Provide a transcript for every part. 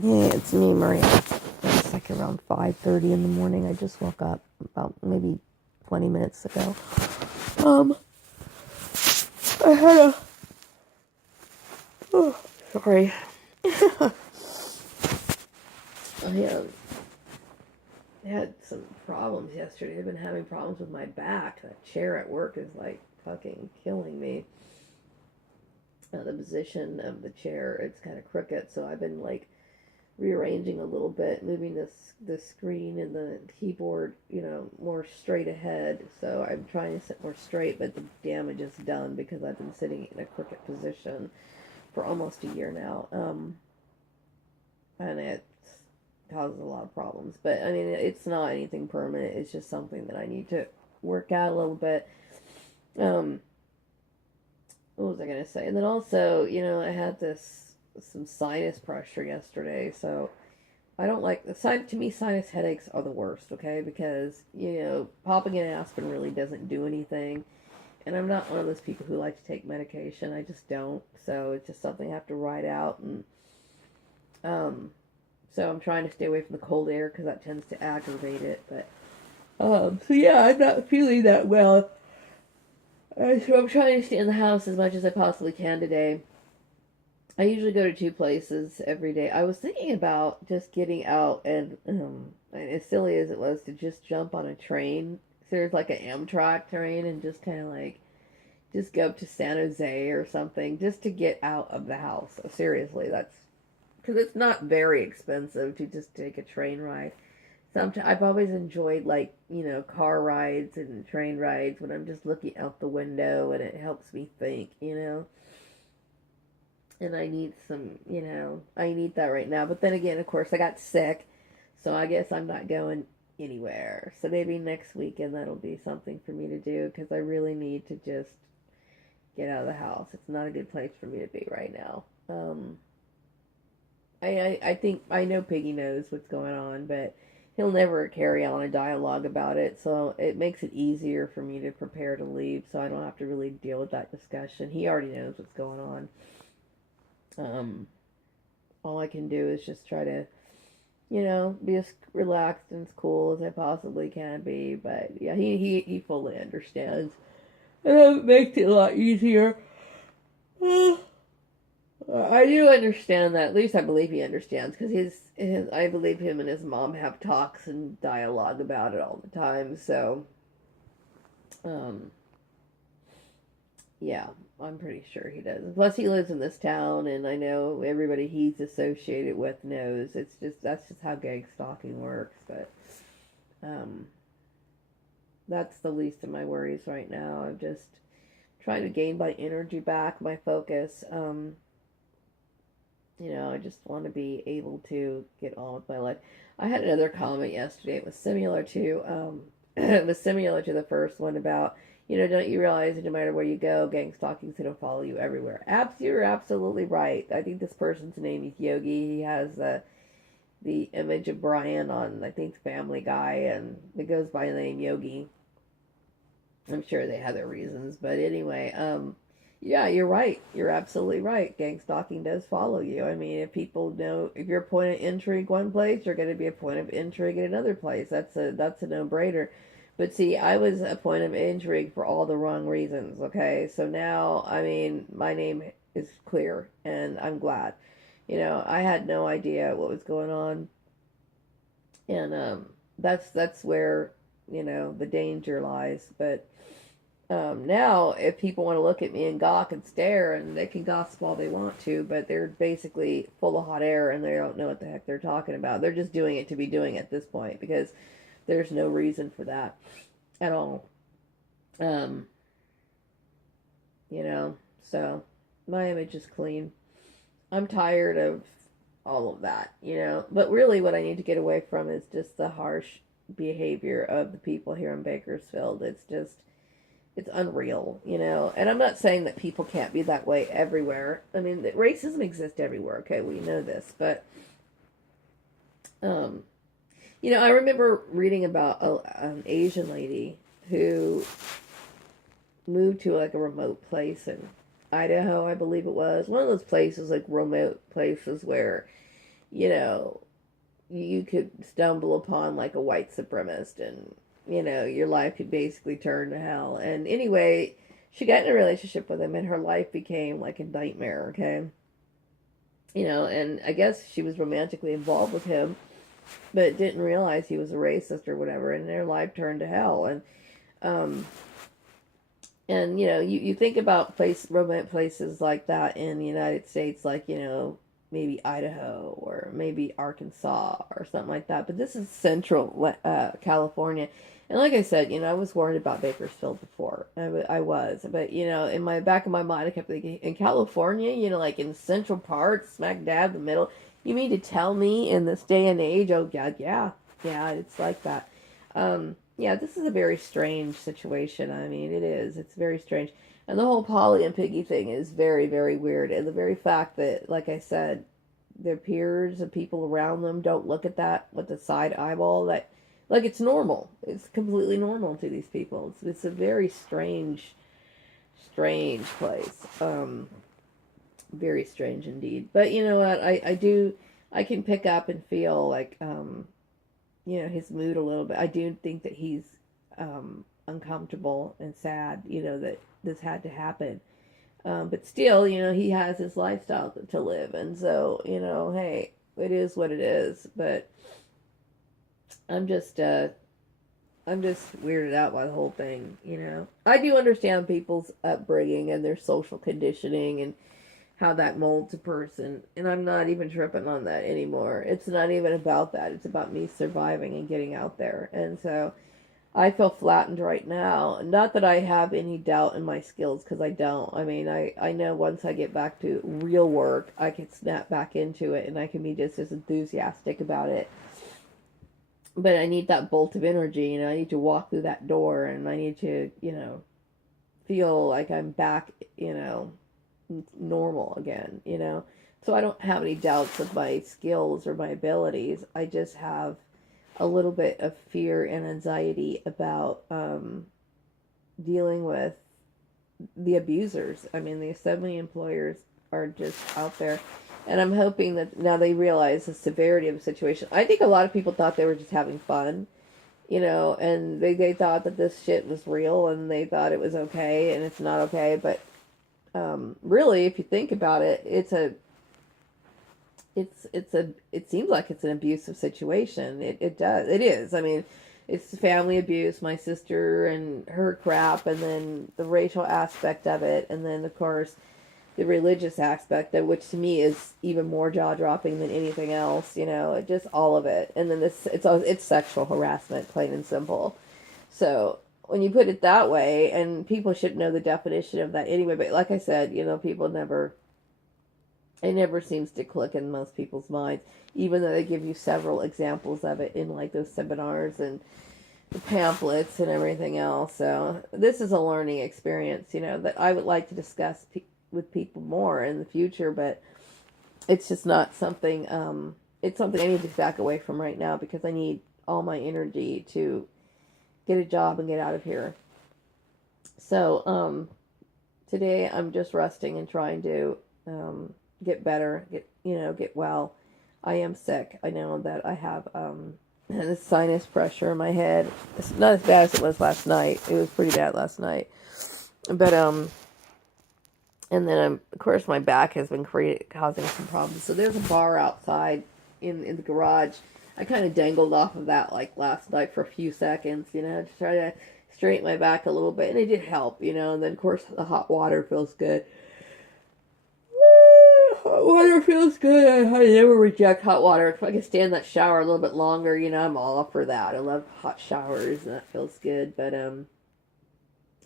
Hey, it's me, Maria. It's like around 5:30 in the morning. I just woke up about maybe 20 minutes ago. Um, I had a... Oh, sorry. I had some problems yesterday. I've been having problems with my back. That chair at work is like fucking killing me. The position of the chair, it's kind of crooked, so I've been like rearranging a little bit, moving the screen and the keyboard, more straight ahead. So I'm trying to sit more straight, but the damage is done because I've been sitting in a crooked position for almost a year now, and it causes a lot of problems. But I mean, it's not anything permanent. It's just something that I need to work out a little bit. Um, what was I gonna say? And then also, I had this some sinus pressure yesterday, so I don't like the to me sinus headaches are the worst, okay? Because, popping an aspirin really doesn't do anything. And I'm not one of those people who like to take medication. I just don't. So it's just something I have to ride out, and um so I'm trying to stay away from the cold air because that tends to aggravate it. But so yeah, I'm not feeling that well. So I'm trying to stay in the house as much as I possibly can today. I usually go to two places every day. I was thinking about just getting out and as silly as it was, to just jump on a train. So there's like an Amtrak train and just kind of like just go up to San Jose or something just to get out of the house. So seriously, that's because it's not very expensive to just take a train ride. Sometimes I've always enjoyed like car rides and train rides when I'm just looking out the window and it helps me think. And I need I need that right now. But then again, of course, I got sick, so I guess I'm not going anywhere. So maybe next weekend that'll be something for me to do because I really need to just get out of the house. It's not a good place for me to be right now. I think I know Piggy knows what's going on, but he'll never carry on a dialogue about it, so it makes it easier for me to prepare to leave so I don't have to really deal with that discussion. He already knows what's going on. Um, all I can do is just try to, be as relaxed and as cool as I possibly can be. But yeah, he fully understands. And it makes it a lot easier. I do understand that. At least I believe he understands because I believe him and his mom have talks and dialogue about it all the time. So, um, yeah, I'm pretty sure he does. Plus, he lives in this town, and I know everybody he's associated with knows. That's just how gang stalking works. But um, that's the least of my worries right now. I'm just trying to gain my energy back, my focus. I just want to be able to get on with my life. I had another comment yesterday. It was similar to it was similar to the first one about, don't you realize that no matter where you go, gang stalking's gonna follow you everywhere. You're absolutely right. I think this person's name is Yogi. He has the image of Brian on, I think, Family Guy, and it goes by the name Yogi. I'm sure they have their reasons, but anyway, yeah, you're right. You're absolutely right. Gang stalking does follow you. I mean, if people know if you're a point of intrigue one place, you're going to be a point of intrigue in another place. That's a no-brainer. But see, I was a point of intrigue for all the wrong reasons. Okay, so now, I mean, my name is clear, and I'm glad. I had no idea what was going on, and that's where the danger lies. But now, if people want to look at me and gawk and stare, and they can gossip all they want to, but they're basically full of hot air and they don't know what the heck they're talking about. They're just doing it to be doing it at this point because there's no reason for that at all. Um, you know, so my image is clean. I'm tired of all of that. But really, what I need to get away from is just the harsh behavior of the people here in Bakersfield. It's unreal. And I'm not saying that people can't be that way everywhere. I mean, racism exists everywhere. Okay, we know this, but um, I remember reading about an Asian lady who moved to like a remote place in Idaho, I believe it was one of those places like remote places where you know, you could stumble upon like a white supremacist, and your life could basically turn to hell. And anyway, she got in a relationship with him, and her life became like a nightmare. Okay, and I guess she was romantically involved with him, but didn't realize he was a racist or whatever, and their life turned to hell. Um, you think about places like that in the United States, like maybe Idaho or maybe Arkansas or something like that. But this is central California. And like I said, I was worried about Bakersfield before. I was. But, in my back of my mind, I kept thinking, in California, like in the central part, smack dab the middle, you mean to tell me in this day and age, oh, God, yeah, it's like that. Yeah, this is a very strange situation. I mean, it is. It's very strange. And the whole Polly and Piggy thing is very, very weird. And the very fact that, like I said, their peers and people around them don't look at that with the side eyeball, that, like, it's normal. It's completely normal to these people. It's a very strange, strange place. Very strange indeed. But you know what? I can pick up and feel like, his mood a little bit. I do think that he's uncomfortable and sad, that this had to happen. But still, he has his lifestyle to live. And so, hey, it is what it is. But I'm just, I'm just weirded out by the whole thing. I do understand people's upbringing and their social conditioning and how that molds a person. And I'm not even tripping on that anymore. It's not even about that. It's about me surviving and getting out there. And so I feel flattened right now. Not that I have any doubt in my skills, because I don't. I mean, I know once I get back to real work, I can snap back into it and I can be just as enthusiastic about it. But I need that bolt of energy, I need to walk through that door, and I need to, feel like I'm back, normal again. So I don't have any doubts of my skills or my abilities. I just have a little bit of fear and anxiety about dealing with the abusers. I mean, the assembly employers are just out there. And I'm hoping that now they realize the severity of the situation. I think a lot of people thought they were just having fun, and they thought that this shit was real, and they thought it was okay, and it's not okay. But really, if you think about it, it seems like it's an abusive situation. It is. I mean, it's family abuse, my sister and her crap, and then the racial aspect of it, and then of course the religious aspect of which to me is even more jaw dropping than anything else. Just all of it, and then it's sexual harassment, plain and simple. So when you put it that way, and people should know the definition of that anyway, but like I said, people never, it never seems to click in most people's minds, even though they give you several examples of it in like those seminars and the pamphlets and everything else. So this is a learning experience, that I would like to discuss with people more in the future, but it's just not something, it's something I need to back away from right now, because I need all my energy to get a job and get out of here. So today I'm just resting and trying to get better, get well. I am sick. I know that I have this sinus pressure in my head. It's not as bad as it was last night. It was pretty bad last night. But and then of course my back has been causing some problems. So there's a bar outside in the garage. I kind of dangled off of that like last night for a few seconds, to try to straighten my back a little bit, and it did help, and then of course the hot water feels good. Hot water feels good. I never reject hot water. If I can stand that shower a little bit longer, I'm all up for that. I love hot showers, and that feels good. But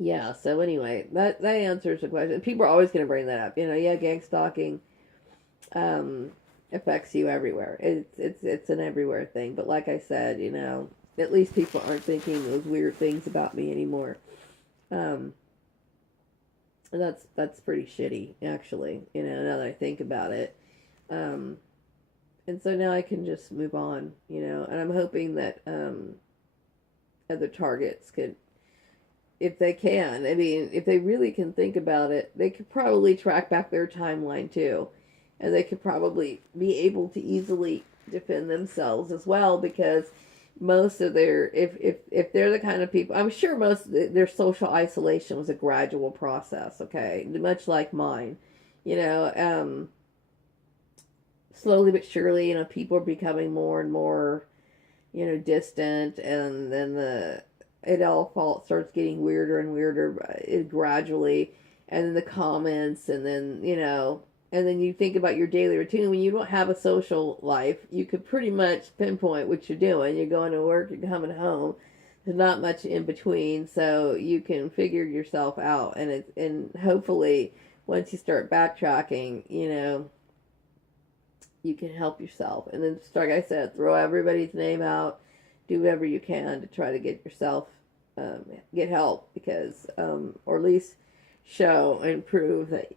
yeah. So anyway, that answers the question. People are always going to bring that up. Yeah, gang stalking affects you everywhere. It's an everywhere thing. But like I said, at least people aren't thinking those weird things about me anymore. That's pretty shitty, actually, now that I think about it. And so now I can just move on, and I'm hoping that other targets could, if they can, I mean, if they really can think about it, they could probably track back their timeline too. and they could probably be able to easily defend themselves as well, because most of their, if they're the kind of people, I'm sure most of their social isolation was a gradual process, okay, much like mine, you know, slowly but surely, people are becoming more and more, distant, and then it all starts getting weirder and weirder, gradually, and then the comments, and then, and then you think about your daily routine. When you don't have a social life, you could pretty much pinpoint what you're doing. You're going to work, you're coming home. There's not much in between, so you can figure yourself out. And hopefully, once you start backtracking, you can help yourself. And then, just like I said, throw everybody's name out. Do whatever you can to try to get yourself, get help, because, or at least show and prove that,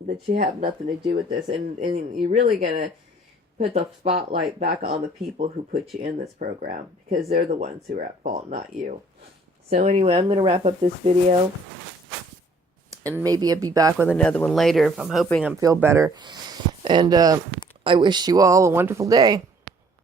that you have nothing to do with this. And you're really going to put the spotlight back on the people who put you in this program, because they're the ones who are at fault, not you. So anyway, I'm going to wrap up this video, and maybe I'll be back with another one later if I'm hoping I feel better. And I wish you all a wonderful day.